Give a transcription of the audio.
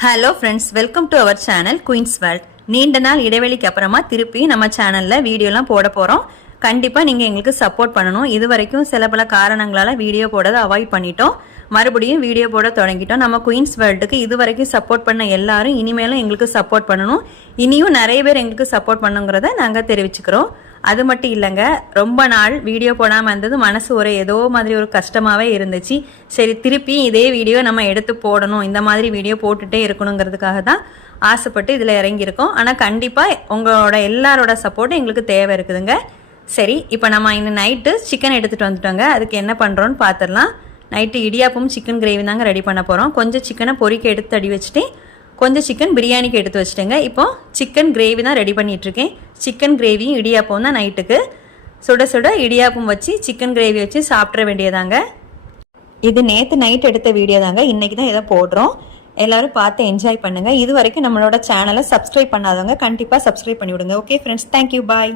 Hello friends, welcome to our channel queens world. நீண்ட நாள் இடைவெளிக்கு அப்புறமா திருப்பி நம்ம சேனலில் வீடியோலாம் போட போகிறோம். கண்டிப்பாக நீங்கள் எங்களுக்கு சப்போர்ட் பண்ணணும். இது வரைக்கும் சில பல காரணங்களால் வீடியோ போடுறதை அவாய்ட் பண்ணிட்டோம். மறுபடியும் வீடியோ போட தொடங்கிட்டோம். நம்ம குயின்ஸ் வேர்ல்டுக்கு இது வரைக்கும் சப்போர்ட் பண்ண எல்லாரும் இனிமேலும் எங்களுக்கு சப்போர்ட் பண்ணணும். இனியும் நிறைய பேர் எங்களுக்கு சப்போர்ட் பண்ணுங்கிறத நாங்கள் தெரிவிச்சுக்கிறோம். அது மட்டும் இல்லைங்க, ரொம்ப நாள் வீடியோ போடாமல் இருந்தது மனசு ஏதோ மாதிரி ஒரு கஷ்டமாகவே இருந்துச்சு. சரி, திருப்பி இதே வீடியோ நம்ம எடுத்து போடணும், இந்த மாதிரி வீடியோ போட்டுகிட்டே இருக்கணுங்கிறதுக்காக தான் ஆசைப்பட்டு இதில் இறங்கியிருக்கோம். ஆனால் கண்டிப்பாக உங்களோட எல்லாரோட சப்போர்ட்டும் எங்களுக்கு தேவை இருக்குதுங்க. சரி, இப்போ நம்ம இன்னும் நைட்டு சிக்கன் எடுத்துகிட்டு வந்துட்டோங்க. அதுக்கு என்ன பண்ணுறோன்னு பார்த்துடலாம். நைட்டு இடியாப்பும் சிக்கன் கிரேவி தாங்க ரெடி பண்ண போகிறோம். கொஞ்சம் சிக்கனை பொரிக்க எடுத்து தடி வச்சுட்டு கொஞ்சம் சிக்கன் பிரியாணிக்கு எடுத்து வச்சுட்டேங்க. இப்போ சிக்கன் கிரேவி தான் ரெடி பண்ணிகிட்ருக்கேன். சிக்கன் கிரேவியும் இடியாப்பம் தான் நைட்டுக்கு. சுட சுட இடியாப்பம் வச்சு சிக்கன் கிரேவி வச்சு சாப்பிட்ற வேண்டியதாங்க. இது நேற்று நைட் எடுத்த வீடியோ தாங்க, இன்றைக்கி தான் இதை போடுறோம். எல்லோரும் பார்த்து என்ஜாய் பண்ணுங்கள். இது வரைக்கும் நம்மளோட சேனலை சப்ஸ்கிரைப் பண்ணாதவங்க கண்டிப்பாக சப்ஸ்கிரைப் பண்ணிவிடுங்க. ஓகே ஃப்ரெண்ட்ஸ், தேங்க்யூ, பாய்.